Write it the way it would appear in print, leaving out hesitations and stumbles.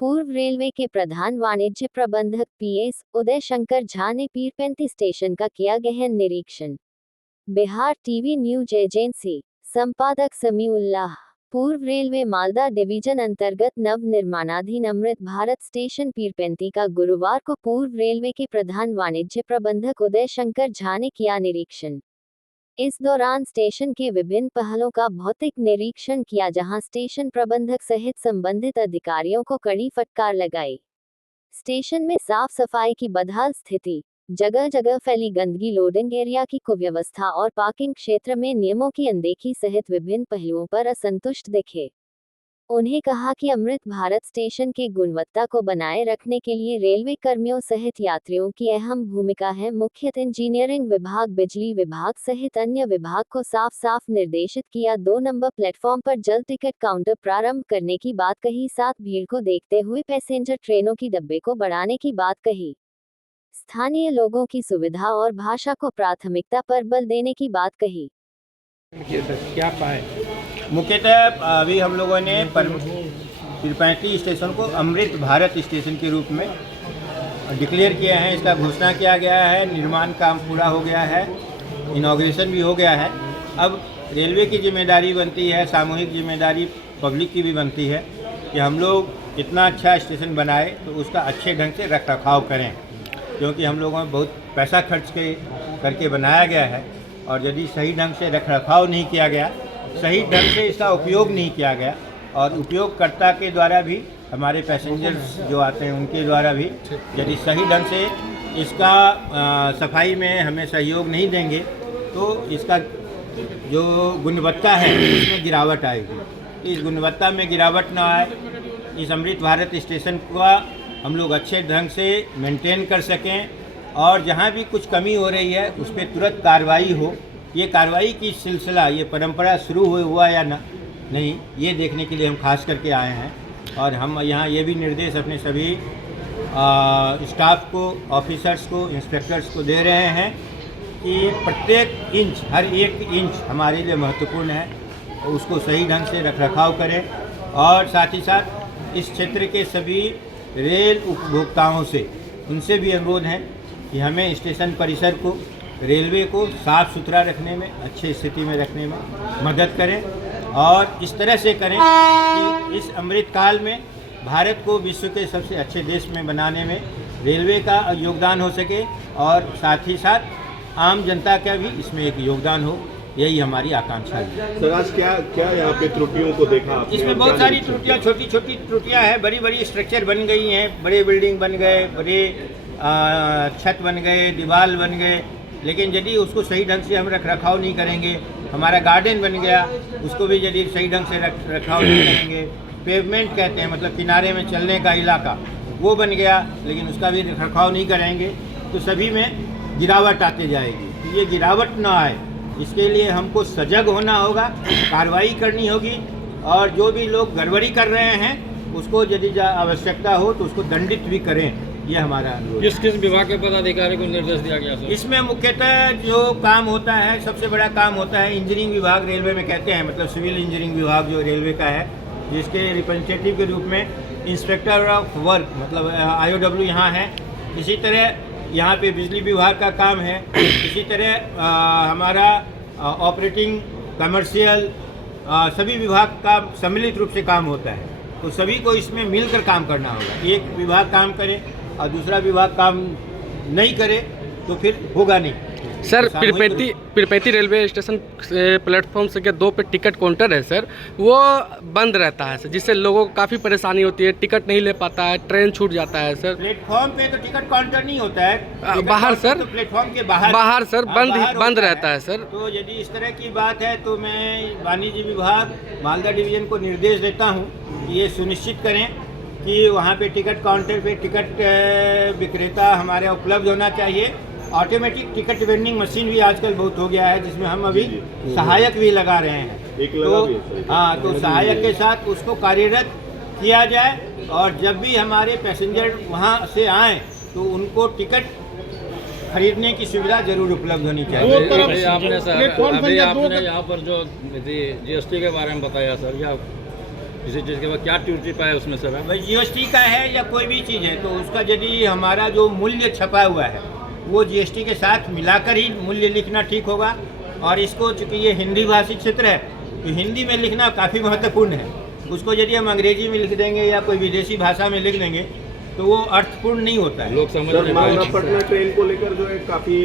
पूर्व रेलवे के प्रधान वाणिज्य प्रबंधक पीएस उदय शंकर झा ने पीरपेंती स्टेशन का किया गहन निरीक्षण। बिहार टीवी न्यूज एजेंसी संपादक समीउल्लाह। पूर्व रेलवे मालदा डिवीजन अंतर्गत नव निर्माणाधीन अमृत भारत स्टेशन पीरपेंती का गुरुवार को पूर्व रेलवे के प्रधान वाणिज्य प्रबंधक उदय शंकर झा ने किया निरीक्षण। इस दौरान स्टेशन के विभिन्न पहलों का भौतिक निरीक्षण किया, जहां स्टेशन प्रबंधक सहित संबंधित अधिकारियों को कड़ी फटकार लगाई। स्टेशन में साफ सफाई की बदहाल स्थिति, जगह जगह फैली गंदगी, लोडिंग एरिया की कुव्यवस्था और पार्किंग क्षेत्र में नियमों की अनदेखी सहित विभिन्न पहलुओं पर असंतुष्ट दिखे। उन्हें कहा कि अमृत भारत स्टेशन की गुणवत्ता को बनाए रखने के लिए रेलवे कर्मियों सहित यात्रियों की अहम भूमिका है। मुख्यतः इंजीनियरिंग विभाग, बिजली विभाग सहित अन्य विभाग को साफ साफ निर्देशित किया। 2 नंबर प्लेटफॉर्म पर जल्द टिकट काउंटर प्रारंभ करने की बात कही, साथ भीड़ को देखते हुए पैसेंजर ट्रेनों की डब्बे को बढ़ाने की बात कही। स्थानीय लोगों की सुविधा और भाषा को प्राथमिकता पर बल देने की बात कही। क्या पाए? मुख्यतः अभी हम लोगों ने पीरपेंती स्टेशन को अमृत भारत स्टेशन के रूप में डिक्लेयर किया है। इसका घोषणा किया गया है, निर्माण काम पूरा हो गया है, इनॉग्रेशन भी हो गया है। अब रेलवे की जिम्मेदारी बनती है, सामूहिक जिम्मेदारी पब्लिक की भी बनती है कि हम लोग इतना अच्छा स्टेशन बनाए तो उसका अच्छे ढंग से रख रखाव करें, क्योंकि हम लोगों ने बहुत पैसा खर्च करके बनाया गया है और यदि सही ढंग से रख रखाव नहीं किया गया, सही ढंग से इसका उपयोग नहीं किया गया और उपयोगकर्ता के द्वारा भी, हमारे पैसेंजर्स जो आते हैं उनके द्वारा भी यदि सही ढंग से इसका सफाई में हमें सहयोग नहीं देंगे तो इसका जो गुणवत्ता है उसमें गिरावट आएगी। इस गुणवत्ता में गिरावट ना आए, इस अमृत भारत स्टेशन का हम लोग अच्छे ढंग से मेंटेन कर सकें और जहाँ भी कुछ कमी हो रही है उस पर तुरंत कार्रवाई हो। ये कार्रवाई की सिलसिला, ये परंपरा शुरू हुआ या नहीं, ये देखने के लिए हम खास करके आए हैं। और हम यहाँ ये भी निर्देश अपने सभी स्टाफ को, ऑफिसर्स को, इंस्पेक्टर्स को दे रहे हैं कि प्रत्येक इंच, हर एक इंच हमारे लिए महत्वपूर्ण है, उसको सही ढंग से रख रखाव करें। और साथ ही साथ इस क्षेत्र के सभी रेल उपभोक्ताओं से, उनसे भी अनुरोध है कि हमें स्टेशन परिसर को, रेलवे को साफ़ सुथरा रखने में, अच्छी स्थिति में रखने में मदद करें और इस तरह से करें कि इस अमृत काल में भारत को विश्व के सबसे अच्छे देश में बनाने में रेलवे का योगदान हो सके और साथ ही साथ आम जनता का भी इसमें एक योगदान हो। यही हमारी आकांक्षा है। सर, आज क्या यहाँ पे त्रुटियों को देखा आपने? इसमें बहुत सारी त्रुटियाँ, छोटी छोटी त्रुटियाँ हैं। बड़ी बड़ी स्ट्रक्चर बन गई हैं, बड़े बिल्डिंग बन गए, बड़े छत बन गए, दीवार बन गए, लेकिन यदि उसको सही ढंग से हम रख रखाव नहीं करेंगे, हमारा गार्डन बन गया, उसको भी यदि सही ढंग से रख रखाव नहीं करेंगे, पेवमेंट कहते हैं मतलब किनारे में चलने का इलाका, वो बन गया, लेकिन उसका भी रख रखाव नहीं करेंगे तो सभी में गिरावट आते जाएगी। तो ये गिरावट ना आए, इसके लिए हमको सजग होना होगा, कार्रवाई करनी होगी और जो भी लोग गड़बड़ी कर रहे हैं उसको यदि आवश्यकता हो तो उसको दंडित भी करें। ये हमारा अनुरोध। किस विभाग के पदाधिकारी को निर्देश दिया गया सर? इसमें मुख्यतः जो काम होता है, सबसे बड़ा काम होता है इंजीनियरिंग विभाग, रेलवे में कहते हैं, मतलब सिविल इंजीनियरिंग विभाग जो रेलवे का है, जिसके रिप्रेजेंटेटिव के रूप में इंस्पेक्टर ऑफ वर्क मतलब IOW यहाँ है। इसी तरह यहाँ पे बिजली विभाग का काम है। इसी तरह हमारा ऑपरेटिंग, कमर्शियल, सभी विभाग का सम्मिलित रूप से काम होता है, तो सभी को इसमें मिलकर काम करना होगा। एक विभाग काम करे और दूसरा विभाग काम नहीं करे तो फिर होगा नहीं। Sir, Pirpainti railway station platform से के 2 पे टिकट काउंटर है सर, वो बंद रहता है सर, जिससे लोगों को काफ़ी परेशानी होती है, टिकट नहीं ले पाता है, ट्रेन छूट जाता है सर। प्लेटफॉर्म पे तो टिकट काउंटर नहीं होता है, बाहर सर, तो प्लेटफॉर्म के बाहर सर बंद रहता है सर। तो यदि इस तरह की बात है तो मैं वाणिज्य विभाग मालदा डिवीजन को निर्देश देता हूँ कि ये सुनिश्चित करें कि वहाँ पे टिकट काउंटर पे टिकट विक्रेता हमारे उपलब्ध होना चाहिए। ऑटोमेटिक टिकट वेंडिंग मशीन भी आजकल बहुत हो गया है, जिसमें हम अभी सहायक भी लगा रहे हैं। तो सहायक के साथ उसको कार्यरत किया जाए और जब भी हमारे पैसेंजर वहाँ से आएँ तो उनको टिकट खरीदने की सुविधा जरूर उपलब्ध होनी चाहिए। आपने यहाँ पर जो GST के बारे में बताया सर, या इसी चीज़ के बाद क्या त्रुटि पाए उसमें सर आप? भाई जीएसटी का है या कोई भी चीज़ है तो उसका यदि हमारा जो मूल्य छपा हुआ है वो जीएसटी के साथ मिलाकर ही मूल्य लिखना ठीक होगा। और इसको चूँकि ये हिंदी भाषी क्षेत्र है तो हिंदी में लिखना काफ़ी महत्वपूर्ण है। उसको यदि हम अंग्रेजी में लिख देंगे या कोई विदेशी भाषा में लिख देंगे तो वो अर्थपूर्ण नहीं होता है। लोग समझ सर, नहीं पाए। पटना ट्रेन को लेकर जो है काफी